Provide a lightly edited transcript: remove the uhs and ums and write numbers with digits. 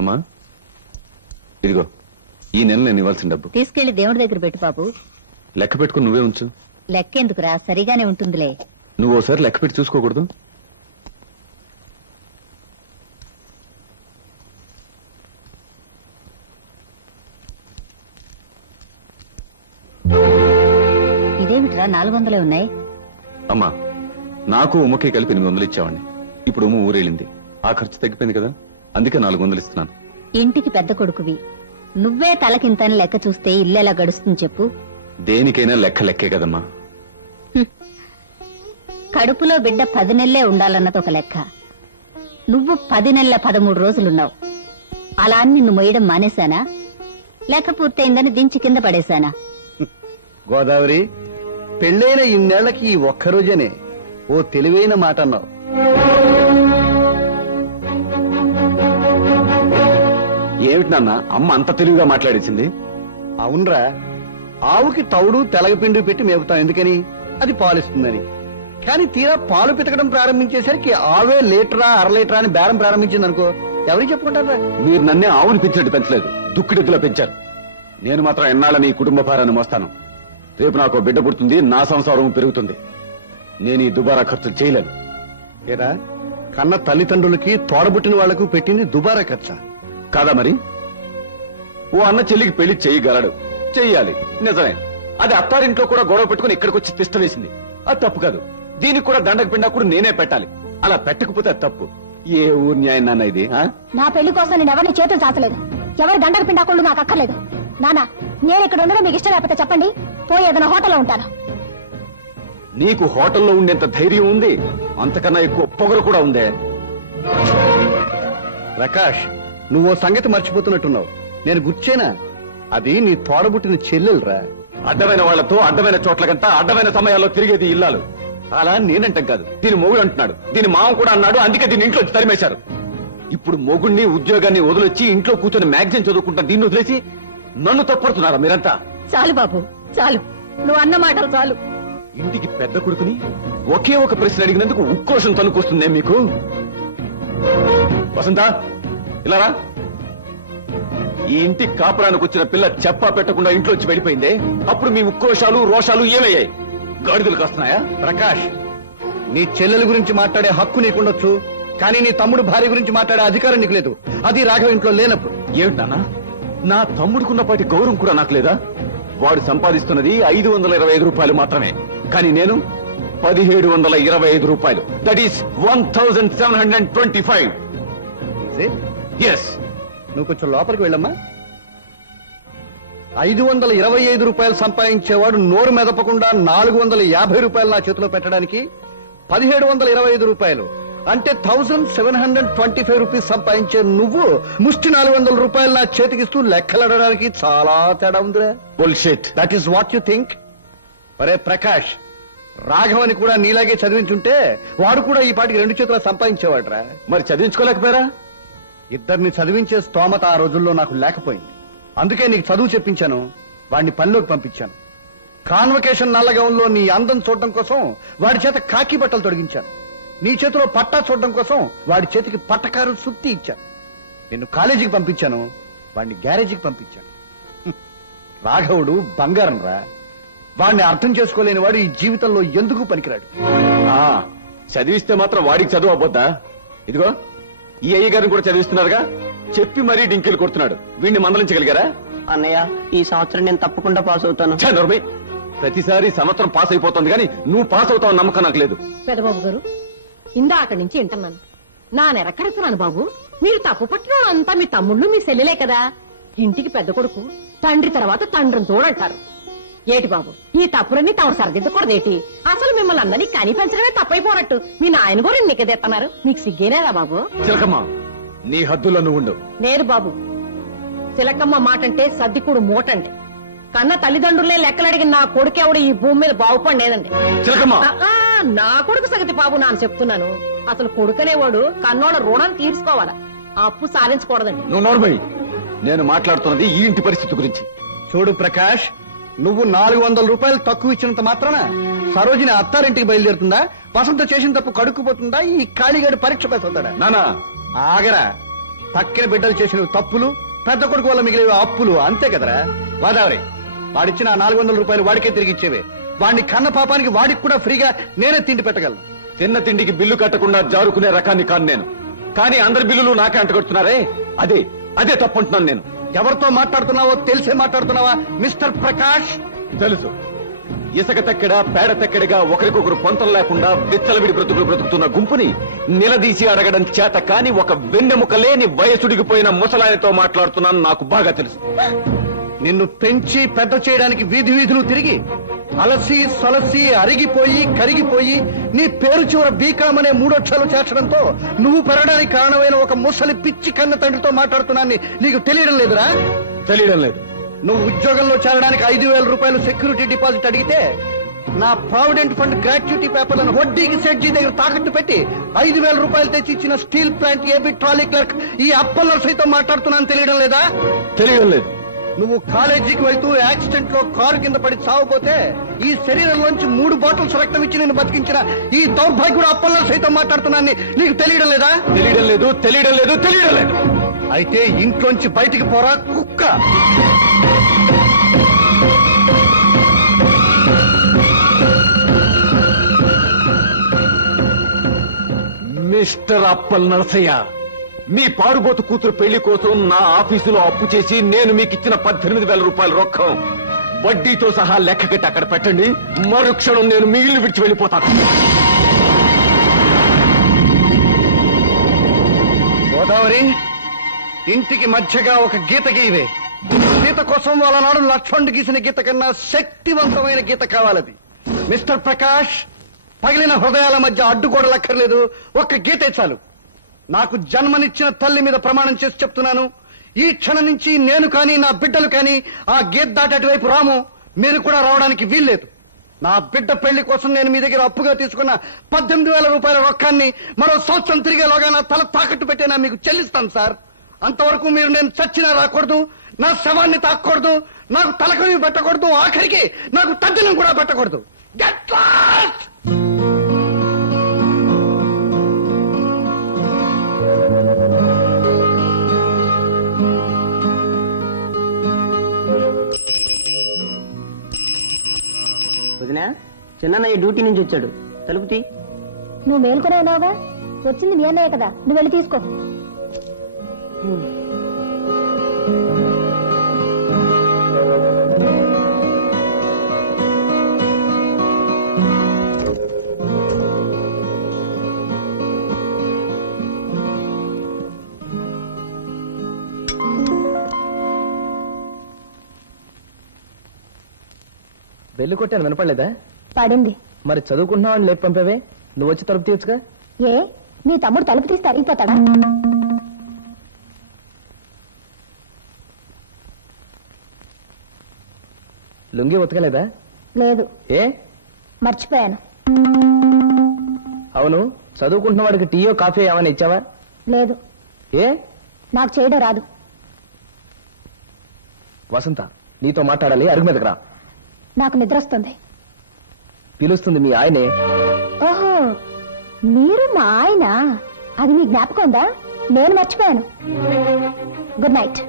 అమ్మా ఇదిగో ఈ నెల నేను ఇవ్వాల్సిన డబ్బు తీసుకెళ్లి దేవుడి దగ్గర పెట్టు బాబు. లెక్క పెట్టుకుని నువ్వే ఉంచు. లెక్కెందుకురా, సరిగానే ఉంటుందిలే. నువ్వు ఓసారి లెక్క పెట్టి చూసుకోకూడదు? ఇదేమిట్రా 400 ఉన్నాయి? అమ్మా నాకు ఉమ్మకి కలిపి 800 ఇచ్చావండి. ఇప్పుడు ఉమ్మ ఊరేళ్ళింది, ఆ ఖర్చు తగ్గిపోయింది కదా, అందుకే 400 ఇస్తున్నాను. ఇంటికి పెద్ద కొడుకువి, నువ్వే తలకింతని లెక్క చూస్తే ఇల్లు ఎలా గడుస్తుంది చెప్పు? దేనికైనా లెక్క లెక్కే కదమ్మా. కడుపులో బిడ్డ 10 నెలలే ఉండాలన్నది ఒక లెక్క. నువ్వు 10 నెలల 13 రోజులున్నావు. అలా అని నిన్ను మొయ్యడం మానేశానా, లెక్క పూర్తయిందని దించి కింద పడేశానా? గోదావరి, పెళ్ళైన ఇన్నేళ్లకి ఈ ఒక్కరోజనే ఓ తెలివైన మాట అన్నావు. ఏమిటి నాన్న అమ్మ అంత తెలివిగా మాట్లాడేసింది? అవునరా, ఆవుకి తౌడు తెలగపిండి పెట్టి మేపుతాం ఎందుకని? అది పాలిస్తుందని. కానీ తీరా పాలు పితకడం ప్రారంభించేసరికి ఆవే లీటరా 1/2 లీటరా అని బేరం ప్రారంభించింది అనుకో, ఎవరికి చెప్పుకుంటారా? మీరు నన్నే ఆవుని పెంచినట్టు పెంచలేదు, దుక్కిడెద్దులో పెంచారు. నేను మాత్రం ఎన్నాళ్ళని ఈ కుటుంబ భారాన్ని మోస్తాను. రేపు నాకు బిడ్డ పుడుతుంది, నా సంసారం పెరుగుతుంది. నేను ఈ దుబారా ఖర్చులు చేయలేను. ఏరా, కన్న తల్లిదండ్రులకి తోడబుట్టిన వాళ్లకు పెట్టింది దుబారా ఖర్చా కాదా మరి? ఓ అన్న చెల్లికి పెళ్లి చేయగలడు, చెయ్యాలి, నిజమే. అది అత్తారింట్లో కూడా గొడవ పెట్టుకుని ఇక్కడికి వచ్చి తిష్ట వేసింది, అది తప్పు కాదు. దీనికి కూడా దండకు పిండా కూడా నేనే పెట్టాలి. అలా పెట్టకపోతే అది తప్పు. ఏ ఊరు న్యాయం నాన్న ఇది? నా పెళ్లి కోసం నేను ఎవరిని చేతులు చాచలేదు, ఎవరి దండకు పిండాకుండా నాకు అక్కర్లేదు. నానా, నేను ఇక్కడ ఉండడం మీకు ఇష్టం లేకపోతే చెప్పండి, పోయి ఏదైనా హోటల్లో ఉంటాను. నీకు హోటల్లో ఉండేంత ధైర్యం ఉంది, అంతకన్నా ఎక్కువ పొగరు కూడా ఉందే. ప్రకాష్, నువ్వో సంగతి మర్చిపోతున్నట్టున్నావు. నేను గుర్చేనా? అది నీ తోడబుట్టిన చెల్లెలురా. అడ్డమైన వాళ్లతో అడ్డమైన చోట్లకంతా అడ్డమైన సమయాల్లో తిరిగేది ఇల్లాలు. అలా నేనంటాం కాదు, దీని మొగుడు అంటున్నాడు, దీని మామ కూడా అన్నాడు, అందుకే దీని ఇంట్లో తరిమేశారు. ఇప్పుడు మొగుడిని ఉద్యోగాన్ని వదిలొచ్చి ఇంట్లో కూర్చొని మ్యాగజైన్ చదువుకుంటా దీన్ని వదిలేసి నన్ను తప్పడుతున్నారా మీరంతా? చాలు బాబు, చాలు, నువ్వు అన్న మాటలు చాలు. ఇంటికి పెద్ద కొడుకుని ఒకే ఒక ప్రశ్న అడిగినందుకు ఉక్రోషం తనుకొస్తుందే మీకు? వసంత, ఇలా రా. ఈ ఇంటి కాపురానికి వచ్చిన పిల్ల చెప్పా పెట్టకుండా ఇంట్లో వచ్చి వెళ్ళిపోయిందే, అప్పుడు మీ ఉక్రోషాలు రోషాలు ఏమయ్యాయి? గాడిదలు కాస్తున్నాయా? ప్రకాష్, నీ చెల్లెల గురించి మాట్లాడే హక్కు నీకుండొచ్చు, కానీ నీ తమ్ముడు భార్య గురించి మాట్లాడే అధికారం నీకు లేదు. అది రాఘవ ఇంట్లో లేనప్పుడు. ఏమిటి నాన్న, నా తమ్ముడుకున్నపాటి గౌరవం కూడా నాకు లేదా? వాడు సంపాదిస్తున్నది 525 రూపాయలు మాత్రమే, కానీ నేను 1725 రూపాయలు. That is 1725. ఎస్. నువ్వు కొంచెం లోపలికి వెళ్ళమ్మా. 525 రూపాయలు సంపాదించేవాడు నోరు మెదపకుండా 450 రూపాయలు నా చేతిలో పెట్టడానికి 1725 రూపాయలు అంటే 1725 రూపీస్ సంపాదించే నువ్వు ముష్టి 400 రూపాయలు నా చేతికిస్తూ లెక్కలడడానికి చాలా తేడా ఉందిరా. Bullshit. That is what you think. అరే ప్రకాష్, రాఘవని కూడా నీలాగే చదివించుంటే వాడు కూడా ఈ పాటికి 2 చేతుల సంపాదించేవాడురా. మరి చదివించుకోలేకపోయారా? ఇద్దరిని చదివించే స్తోమత ఆ రోజుల్లో నాకు లేకపోయింది. అందుకే నీకు చదువు చెప్పించాను, వాడిని పనిలోకి పంపించాను. కాన్వకేషన్ నల్లగంలో నీ అందం చూడడం కోసం వాడి చేత కాకి బట్టలు తొడిగించాను. నీ చేతిలో పట్టా చూడడం కోసం వాడి చేతికి పట్టకారు సుత్తి ఇచ్చాను. నిన్ను కాలేజీకి పంపించాను, వాడిని గ్యారేజీకి పంపించాను. రాఘవుడు బంగారం రా. వాడిని అర్థం చేసుకోలేని వాడు ఈ జీవితంలో ఎందుకు పనికిరాడు. చదివిస్తే మాత్రం వాడికి చదువు అవ్వద్దా? ఇదిగో ఈ అయ్య గారిని కూడా చదివిస్తున్నారుగా, చెప్పి మరీ డింకిలు కొడుతున్నాడు. వీడిని మందలించగలిగారా? అన్నయ్య, ఈ సంవత్సరం నేను తప్పకుండా పాస్ అవుతాను. ప్రతిసారి సంవత్సరం పాస్ అయిపోతుంది కానీ నువ్వు పాస్ అవుతావు నమ్మకం నాకు లేదు. పెదబాబు గారు, ఇందాక నుంచి వింటున్నాను, నా నెరకడుతున్నాను బాబు. మీరు తప్పు పట్టడం అంతా మీ తమ్ముళ్ళు మీ సెల్లెలే కదా. ఇంటికి పెద్ద కొడుకు, తండ్రి తర్వాత తండ్రిని తోడంటారు. ఏటి బాబు, ఈ తప్పులన్నీ తాము సరిదిద్దకూడదేటి? అసలు మిమ్మల్ని అందరినీ కని పెంచడమే తప్పైపోనట్టు మీ నాయన కూడా నిక్కదెత్తన్నారు. మీకు సిగ్గేనేదా బాబు? చిలకమ్మ, నీ హద్దులో నువ్వు ఉండు. లేదు బాబు, చిలకమ్మ మాటంటే సర్దికుడు మూటంటే. కన్న తల్లిదండ్రులే లెక్కలడిగిన నా కొడుకెవడు ఈ భూమి మీద బాగుపడలేదండి. చిలకమ్మ, నా కొడుకు సంగతి బాబు నాన్న చెప్తున్నాను. అసలు కొడుకనేవాడు కన్నోళ్ళ రుణం తీర్చుకోవాలా, అప్పు సాధించకూడదండి. నువ్వు నోర్మై. నేను మాట్లాడుతున్నది ఈ ఇంటి పరిస్థితి గురించి. చూడు ప్రకాష్, నువ్వు 400 రూపాయలు తక్కువ ఇచ్చినంత మాత్రాన సరోజిని అత్తారింటికి బయలుదేరుతుందా? వసంత చేసిన తప్పు కడుక్కుపోతుందా? ఈ ఖాళీగాడు పరీక్ష పెడుతుందా? నానా ఆగరా, తక్కిన బిడ్డలు చేసిన తప్పులు పెద్ద కొడుకు వల్ల మిగిలిన అప్పులు అంతే కదరా. గోదావరి, వాడిచ్చిన 400 రూపాయలు వాడికే తిరిగి ఇచ్చేవే. వాడిని కన్న పాపానికి వాడికి కూడా ఫ్రీగా నేనే తిండి పెట్టగలను. తిన్న తిండికి బిల్లు కట్టకుండా జారుకునే రకాన్ని కాను నేను. కానీ అందరి బిల్లులు నాకే అంటగొడుతున్నారే, అదే తప్పంటున్నాను నేను. ఎవరితో మాట్లాడుతున్నావో తెలిసే మాట్లాడుతున్నావా మిస్టర్ ప్రకాష్? తెలుసు. ఇసుక తక్కెడ పేడ తక్కెడగా ఒకరికొకరు పొంతం లేకుండా విచ్చలవిడి బ్రతుకులు బ్రతుకుతున్న గుంపుని నిలదీసి అడగడం చేత కాని ఒక వెన్నెముక లేని వయసుడిగిపోయిన ముసలాయనతో మాట్లాడుతున్నాను. నాకు బాగా తెలుసు. నిన్ను పెంచి పెద్ద చేయడానికి వీధి వీధులు తిరిగి అలసి సొలసి అరిగిపోయి కరిగిపోయి నీ పేరు చివర బీకాం అనే 3 అక్షరాలు చేర్చడంతో నువ్వు పెరగడానికి కారణమైన ఒక ముసలి పిచ్చి కన్న తండ్రితో మాట్లాడుతున్నాన్ని నీకు తెలియడం లేదురా? తెలియడం లేదు. నువ్వు ఉద్యోగంలో చేరడానికి 5,000 రూపాయలు సెక్యూరిటీ డిపాజిట్ అడిగితే నా ప్రావిడెంట్ ఫండ్ గ్రాట్యుటీ పేపర్లను వడ్డీకి సెడ్జీ దగ్గర తాకట్టు పెట్టి 5,000 రూపాయలు తెచ్చి ఇచ్చిన steel plant AB trolley clerk ఈ అప్పల్లో సైతం మాట్లాడుతున్నాను తెలియడం లేదా? తెలియడం లేదు. నువ్వు కాలేజీకి వెళ్తూ యాక్సిడెంట్ లో కారు కింద పడి చావపోతే ఈ శరీరంలోంచి 3 బాటిల్స్ రక్తం ఇచ్చి నేను బతికించిన ఈ దౌర్భాగ్యుడు అప్పల్లో సైతం మాట్లాడుతున్నాన్ని నీకు తెలియడం లేదా? తెలియడం లేదు. తెలియడం లేదు. తెలియడం లేదు. అయితే ఇంట్లోంచి బయటికి పోరా కుక్క. మిస్టర్ అప్పల్ నరసయ్య, మీ పాడుబోతు కూతురు పెళ్లి కోసం నా ఆఫీసులో అప్పు చేసి నేను మీకిచ్చిన 18,000 రూపాయల రొక్కం వడ్డీతో సహా లెక్క కట్టి అక్కడ పెట్టండి. మరుక్షణం నేను మీ ఇల్లు విడిచి వెళ్ళిపోతాను. గోదావరి, ఇంటికి మధ్యగా ఒక గీత గీవే. గీత కోసం వాళ్ళ నాడు లక్ష్మణుడు గీసిన గీత కన్నా శక్తివంతమైన గీత కావాలది. మిస్టర్ ప్రకాష్, పగిలిన హృదయాల మధ్య అడ్డుగోడలక్కర్లేదు, ఒక్క గీతే చాలు. నాకు జన్మనిచ్చిన తల్లి మీద ప్రమాణం చేసి చెప్తున్నాను, ఈ క్షణం నుంచి నేను కానీ నా బిడ్డలు కానీ ఆ గీత దాటేటి రాము. మీరు కూడా రావడానికి వీల్లేదు. నా బిడ్డ పెళ్లి కోసం నేను మీ దగ్గర అప్పుగా తీసుకున్న 18,000 రూపాయల రొక్కాన్ని మరో సంవత్సరం తిరిగేలోగా నా తల తాకట్టు పెట్టేనా మీకు చెల్లిస్తాను సార్. అంతవరకు మీరు నేను చచ్చినా రాకూడదు, నా శవాన్ని తాకూడదు, నాకు తలకని పెట్టకూడదు, ఆఖరికి నాకు తద్దినం కూడా పెట్టకూడదు. Get lost! వదినా, చిన్నయ్య డ్యూటీ నుంచి వచ్చాడు. తలుపు తీ. నువ్వు మేల్కొనే ఉన్నావుగా, వచ్చింది మీ అన్నయ్య కదా, నువ్వు వెళ్ళి తీసుకో. బెల్లు కొట్టాను, వినపడలేదా? పడింది. మరి చదువుకుంటున్నావని లేపు పంపావే, నువ్వు వచ్చి తలుపు తీయచ్చుగా. ఏ, నీ తమ్ముడు తలుపు తీస్తే అరిగిపోతాడా? లుంగి ఉతకలేదా? లేదు. ఏ, మర్చిపోయాను. అవును, చదువుకుంటున్న వాడికి టీయో కాఫీ ఏమైనా ఇచ్చావా? లేదు. ఏ, నాకు చేయడం రాదు. వసంత, నీతో మాట్లాడాలి, అరుగు మీదకి రా. నాకు నిద్ర వస్తుంది. పిలుస్తుంది మీ ఆయనే. ఓహో, మీరు మా ఆయన? అది మీ జ్ఞాపకం ఉందా? నేను మర్చిపోయాను. Good night.